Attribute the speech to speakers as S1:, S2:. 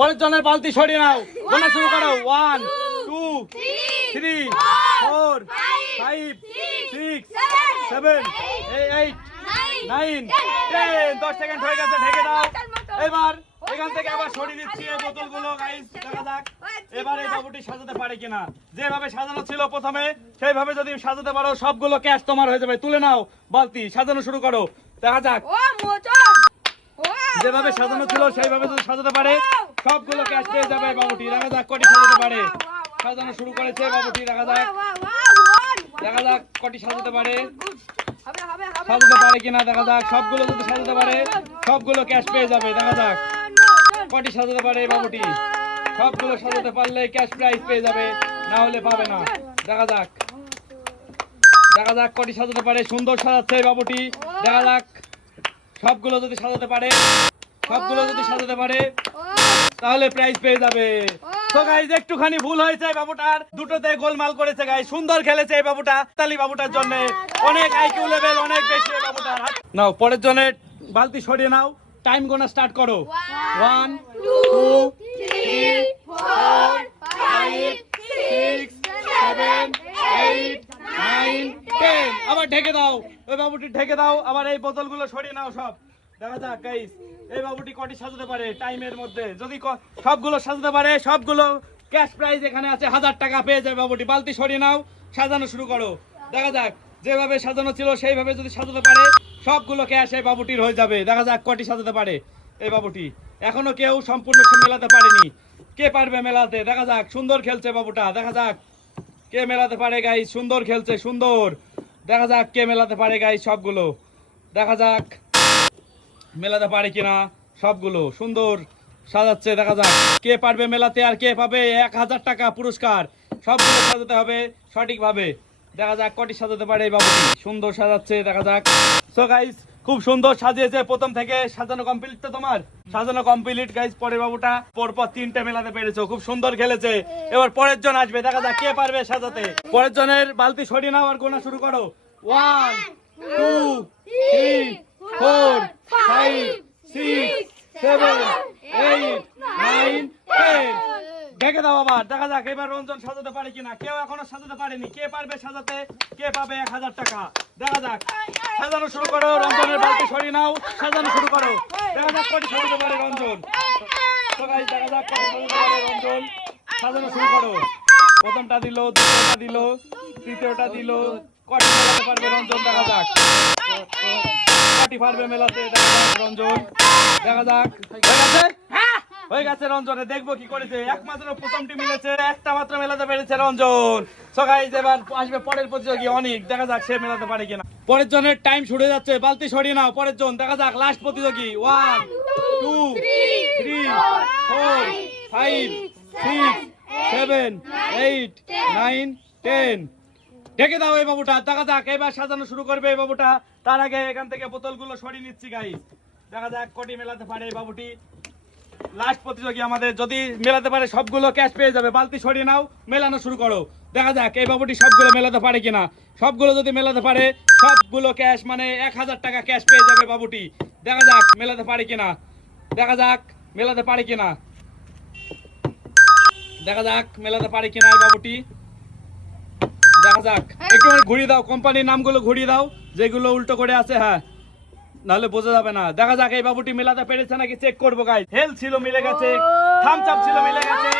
S1: পরের জনের বালতি সরিয়ে নাও। গোনা শুরু করো। One two three four five six seven eight nine ten দশ সেকেন্ড হয়ে গেছে ঢেকে দাও। এবার এখান থেকে আবার সরিয়ে দিচ্ছি এই বোতলগুলো গাইস দেখা যাক এবার এই বাবুটি সাজাতে পারে কিনা। যেভাবে সাজানো ছিল প্রথমে সেইভাবে যদি সাজাতে পারো সবগুলো ক্যাশ তোমার হয়ে যাবে। তুলে নাও বালতি সাজানো শুরু করো। দেখা যাক। যেভাবে সাজানো ছিল সেইভাবে যদি সাজাতে পারে সবগুলো ক্যাশ পেয়ে যাবে বাবুটি। দেখা যাক কটি সাজাতে পারে। সাজানো শুরু করেছে বাবুটি, দেখা যাক। দেখা যাক কটি সাজাতে পারে। সাজাতে পারে কিনা, দেখা যাক। সবগুলো যদি সাজাতে পারে, সবগুলো ক্যাশ পেয়ে যাবে। দেখা যাক কটি সাজাতে পারে বাবুটি। সবগুলো সাজাতে পারলে ক্যাশ প্রাইজ পেয়ে যাবে, না হলে পাবে না। দেখা যাক। দেখা যাক কটি সাজাতে পারে। সুন্দর সাজাচ্ছে বাবুটি। দেখা যাক। সবগুলো যদি সাজাতে পারে, সবগুলো যদি সাজাতে পারে তাহলে প্রাইজ পেয়ে যাবে। তো গাইজ একটুখানি ভুল হয়েছে এই বাবুটার। দুটোতে গোলমাল করেছে গাই সুন্দর খেলেছে এই বাবুটা তালি বাবুটার জন্য। অনেক আইকিউ লেভেল অনেক বেশি বাবুটার। নাও পরের জন্য বালতি সরিয়ে নাও। টাইম গোনা স্টার্ট করো। One two three four five six seven eight nine ten আবার ঢেকে দাও। ওই বাবুটি ঢেকে দাও। আবার এই বোতলগুলো সরিয়ে নাও সব। দেখা যাক গাইস এই বাবুটি কটি সাজাতে পারে টাইমের মধ্যে? যদি সবগুলো সাজাতে পারে, সবগুলো ক্যাশ প্রাইজ এখানে আছে, হাজার টাকা পেয়ে যাবে বাবুটি। বালতি সরিয়ে নাও, সাজানো শুরু করো। দেখা যাক, যেভাবে সাজানো ছিল, সেইভাবে যদি সাজাতে পারে, সবগুলো ক্যাশ এই বাবুটির হয়ে যাবে। দেখা যাক কটি সাজাতে পারে এই বাবুটি। এখনও কেউ সম্পূর্ণ মেলাতে পারেনি। কে পারবে মেলাতে? দেখা যাক, সুন্দর খেলছে বাবুটা। দেখা যাক, কে মেলাতে পারে গাই সুন্দর খেলছে, সুন্দর। দেখা যাক, কে মেলাতে পারে গাই সবগুলো। দেখা যাক। মেলাতে পারে কিনা? সবগুলো সুন্দর সাজাচ্ছে, দেখা যাক। কে পারবে মেলাতে আর কে পাবে? এক হাজার টাকা পুরস্কার। সবগুলো সাজাতে হবে সঠিকভাবে। দেখা যাক কটি সাজাতে পারে এই বাবুটি। সুন্দর সাজাচ্ছে, দেখা যাক। সো গাইস খুব সুন্দর সাজিয়েছে প্রথম থেকে। সাজানো কমপ্লিট তো তোমার? সাজানো কমপ্লিট গাইস পরে বাবুটা। পরপর তিনটে মেলাতে পেরেছ। খুব সুন্দর খেলেছে। এবার পরের জন আসবে। দেখা যাক কে পারবে সাজাতে। পরের জনের বালতি সরিয়ে নাও আর গোনা শুরু করো। One two three four five six seven eight nine ten দেখে দাও আবার দেখা যাক এবার রঞ্জন সাজাতে পারে কিনা। কেউ এখনও সাজাতে পারেনি। কে পারবে সাজাতে? কে পাবে এক হাজার টাকা? দেখা যাক। সাজানো শুরু করো, রঞ্জনের বালতি সরিয়ে নাও। সাজানো শুরু করো। দেখা যাক কটি সাজাতে পারে রঞ্জন। দেখা যাক সাজাতে রঞ্জন। সাজানো শুরু করো। প্রথমটা দিল, দ্বিতীয়টা দিল, তৃতীয়টা দিল। কটি মেলাতে পারবে রঞ্জন? দেখা মেলাতে রঞ্জন। দেখা যাক। হয়ে গেছে? রঞ্জনে দেখব কি করেছে। একমাত্র প্রথমটি মিলেছে একটা মাত্র মেলাতে পেরেছে রঞ্জন। এবার আসবে পরের প্রতিযোগী অনেক। দেখা যাক সে মেলাতে পারে কিনা। পরের জনের টাইম ছুটে যাচ্ছে। বালতি সরিয়ে নাও পরের জন। দেখা যাক লাস্ট প্রতিযোগী। One two three four five six seven eight nine ten ঢেকে দাও এই বাবুটা, দেখা যাক, এবার সাজানো শুরু করবে এই বাবুটা। তার আগে এখান থেকে বোতলগুলো সরিয়ে নিচ্ছি গাই দেখা যাক, কটি মেলাতে পারে এই বাবুটি। লাস্ট প্রতিযোগী আমাদের, যদি মেলাতে পারে, সবগুলো ক্যাশ পেয়ে যাবে। বালতি সরিয়ে নাও, মেলানো শুরু করো। দেখা যাক, এই বাবুটি সবগুলো মেলাতে পারে কিনা। সবগুলো যদি মেলাতে পারে, সবগুলো ক্যাশ মানে এক হাজার টাকা ক্যাশ পেয়ে যাবে বাবুটি। দেখা যাক, মেলাতে পারে কিনা। দেখা যাক, মেলাতে পারে কিনা। দেখা যাক, মেলাতে পারে কিনা এই বাবুটি। দেখা যাক। একটু ঘুরিয়ে দাও কোম্পানির নামগুলো ঘুরিয়ে দাও যেগুলো উল্টো করে আছে হ্যাঁ। নাহলে বোঝা যাবে না। দেখা যাক এই বাবুটি মেলাতে পেরেছে নাকি? চেক করব গাই হেল ছিল মিলে গেছে। থাম আপ ছিল মিলে গেছে।